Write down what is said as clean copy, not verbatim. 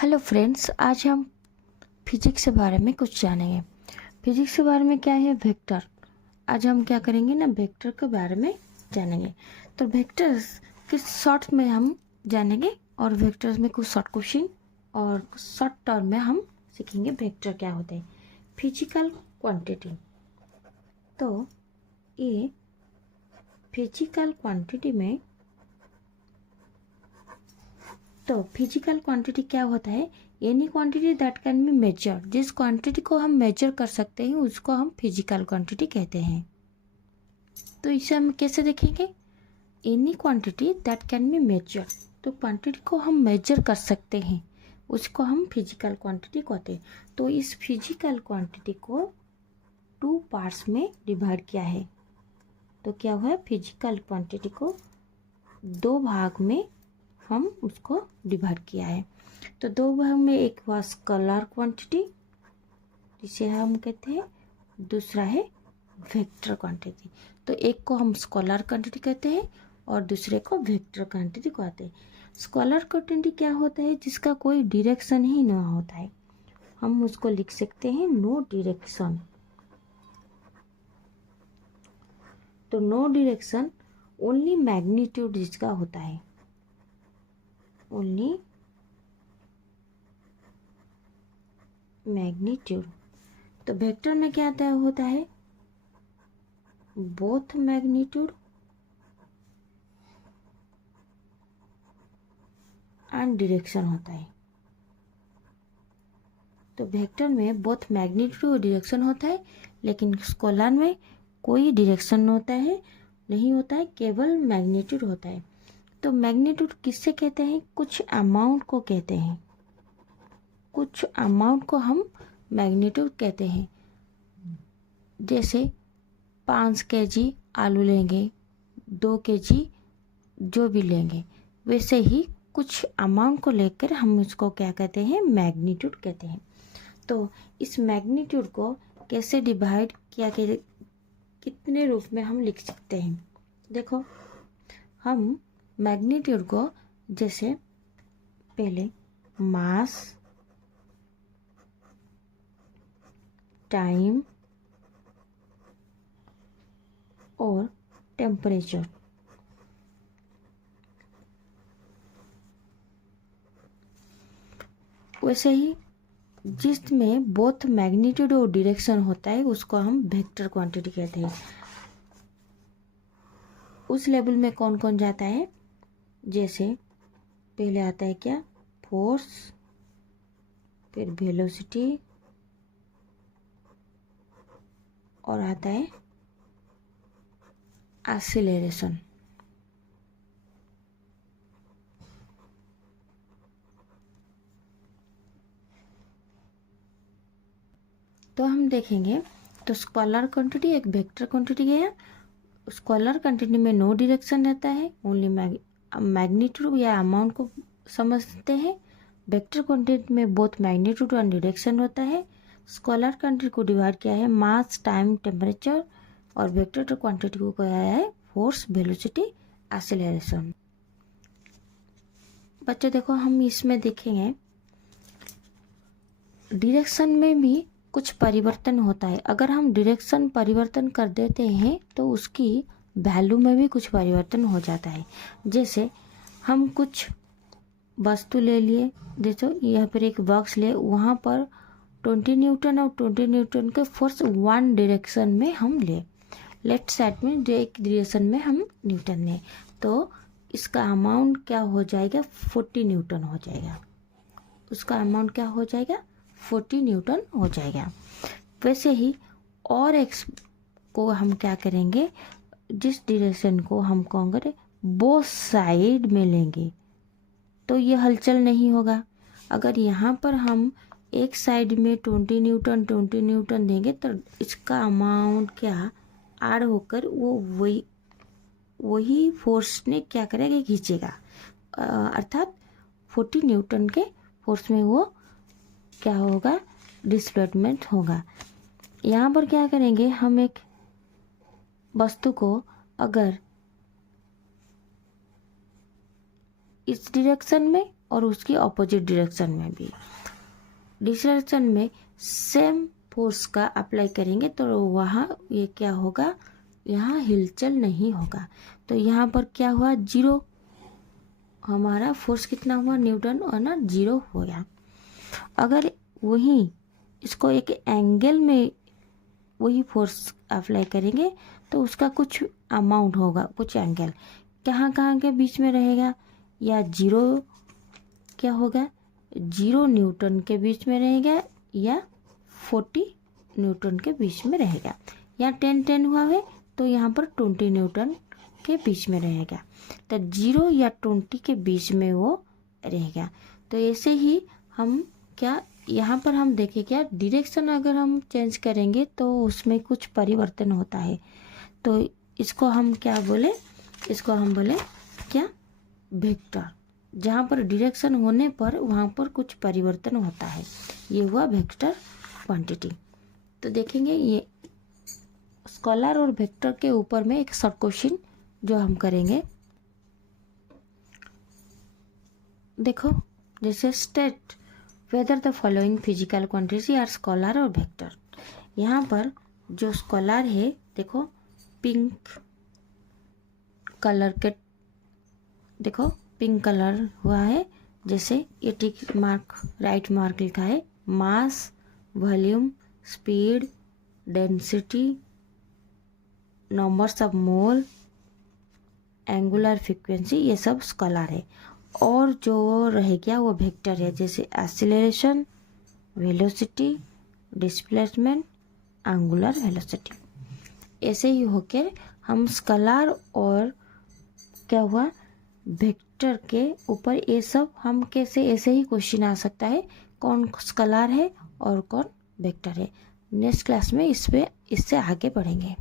Hello friends, आज हम physics के बारे में कुछ जानेंगे। फिजिक्स के बारे में क्या है वेक्टर। आज हम क्या करेंगे ना, वेक्टर के बारे में जानेंगे। तो वेक्टर्स किस शॉर्ट में हम जानेंगे और वेक्टर्स में कुछ शॉर्ट क्वेश्चन और शॉर्ट टर्म में हम सीखेंगे वेक्टर क्या होते हैं। फिजिकल क्वांटिटी, तो ये फिजिकल क्वांटिटी में तो फिजिकल क्वांटिटी क्या होता है, any quantity that can be measure. जिस क्वांटिटी को हम मेजर कर सकते हैं उसको हम फिजिकल क्वांटिटी कहते हैं। तो इसे हम कैसे देखेंगे, any quantity that can be measure. तो क्वांटिटी को हम मेजर कर सकते हैं उसको हम फिजिकल क्वांटिटी कहते हैं। तो इस फिजिकल क्वांटिटी को 2 पार्ट्स में डिवाइड किया है। तो क्या हुआ, फिजिकल क्वांटिटी को 2 भाग में हम उसको डिवाइड किया है। तो 2 भाग में एक हुआ स्केलर क्वांटिटी जिसे हम कहते हैं, दूसरा है वेक्टर क्वांटिटी। तो एक को हम स्केलर क्वांटिटी कहते हैं और दूसरे को वेक्टर क्वांटिटी कहते हैं। स्केलर क्वांटिटी क्या होता है, जिसका कोई डायरेक्शन ही ना होता है, हम उसको लिख सकते हैं नो डायरेक्शन। तो नो डायरेक्शन ओनली मैग्नीट्यूड जिसका होता है, ओनली मैग्नीट्यूड। तो वेक्टर में क्या होता है, बोथ मैग्नीट्यूड एंड डायरेक्शन होता है। तो वेक्टर में बोथ मैग्नीट्यूड और डायरेक्शन होता है, लेकिन स्केलर में कोई डायरेक्शन होता है, नहीं होता है, केवल मैग्नीट्यूड होता है। तो मैग्नीट्यूड किससे कहते हैं, कुछ अमाउंट को कहते हैं, कुछ अमाउंट को हम मैग्नीट्यूड कहते हैं। जैसे 5 केजी आलू लेंगे, 2 केजी जो भी लेंगे, वैसे ही कुछ अमाउंट को लेकर हम उसको क्या कहते हैं, मैग्नीट्यूड कहते हैं। तो इस मैग्नीट्यूड को कैसे डिवाइड किया कि कितने रूप में हम लिख सकते हैं। देखो, हम मैग्नीट्यूड को जैसे पहले मास, टाइम और टेम्परेचर, वैसे ही जिसमें बोथ मैग्नीट्यूड और डायरेक्शन होता है उसको हम वेक्टर क्वांटिटी कहते हैं। उस लेवल में कौन कौन जाता है, जैसे पहले आता है क्या, फोर्स, फिर वेलोसिटी और आता है एक्सीलरेशन। तो हम देखेंगे, तो स्केलर क्वांटिटी एक वेक्टर क्वांटिटी है। स्केलर क्वांटिटी में नो डायरेक्शन रहता है, ओनली मैग्नीट्यूड या अमाउंट को समझते हैं। वेक्टर क्वांटिटी में बोथ मैग्नीट्यूड और डायरेक्शन होता है। स्केलर क्वांटिटी को डिवाइड किया है मास, टाइम, टेम्परेचर, और वेक्टर क्वांटिटी को किया है फोर्स, वेलोसिटी, एक्सीलरेशन। बच्चों देखो, हम इसमें देखेंगे डायरेक्शन में भी कुछ परिवर्तन होता है। अगर हम डायरेक्शन परिवर्तन कर देते हैं तो उसकी वैल्यू में भी कुछ परिवर्तन हो जाता है। जैसे हम कुछ वस्तु ले लिए, जैसे यहाँ पर एक बॉक्स ले, वहाँ पर 20 न्यूटन और 20 न्यूटन के फोर्स 1 डायरेक्शन में हम ले, लेफ्ट साइड में जो एक डायरेक्शन में हम न्यूटन ले, तो इसका अमाउंट क्या हो जाएगा, 40 न्यूटन हो जाएगा। उसका अमाउंट क्या हो जाएगा, 40 न्यूटन हो जाएगा। वैसे ही और एक्स को हम क्या करेंगे, जिस डायरेक्शन को हम कहेंगे बोथ साइड में लेंगे तो ये हलचल नहीं होगा। अगर यहाँ पर हम एक साइड में 20 न्यूटन देंगे तो इसका अमाउंट क्या आड़ होकर वो वही फोर्स ने क्या करेगा, खींचेगा, अर्थात 40 न्यूटन के फोर्स में वो क्या होगा, डिस्प्लेसमेंट होगा। यहाँ पर क्या करेंगे, हम एक वस्तु को अगर इस डायरेक्शन में और उसकी ऑपोजिट डायरेक्शन में भी। डायरेक्शन में सेम फोर्स का अप्लाई करेंगे तो वहाँ ये क्या होगा, यहाँ हिलचल नहीं होगा। तो यहाँ पर क्या हुआ, 0, हमारा फोर्स कितना हुआ न्यूटन, और ना 0 हो गया। अगर वही इसको एक एंगल में वही फोर्स अप्लाई करेंगे तो उसका कुछ अमाउंट होगा, कुछ एंगल कहाँ कहाँ के बीच में रहेगा, या 0 क्या होगा, 0 न्यूटन के बीच में रहेगा या 40 न्यूटन के बीच में रहेगा। या 10 हुआ है तो यहाँ पर 20 न्यूटन के बीच में रहेगा। तो 0 या 20 के बीच में वो रहेगा। तो ऐसे ही हम क्या यहाँ पर हम देखें क्या, डायरेक्शन अगर हम चेंज करेंगे तो उसमें कुछ परिवर्तन होता है। तो इसको हम क्या बोले, इसको हम बोले क्या, वेक्टर। जहाँ पर डायरेक्शन होने पर वहाँ पर कुछ परिवर्तन होता है, ये हुआ वेक्टर क्वांटिटी। तो देखेंगे ये स्केलर और वेक्टर के ऊपर में एक शॉर्ट क्वेश्चन जो हम करेंगे। देखो जैसे state whether the following physical quantity are scalar और वेक्टर। यहाँ पर जो स्केलर है, देखो पिंक कलर के, देखो पिंक कलर हुआ है, जैसे ये टिक मार्क राइट मार्क लिखा है, mass, volume, speed, density, numbers of mole, angular frequency, ये सब स्केलर है। और जो रह गया वो वेक्टर है, जैसे acceleration, velocity, displacement, angular velocity. ऐसे ही होकर हम स्केलर और क्या हुआ वेक्टर के ऊपर ये सब हम कैसे, ऐसे ही क्वेश्चन आ सकता है कौन स्केलर है और कौन वेक्टर है। नेक्स्ट क्लास में इससे आगे बढ़ेंगे।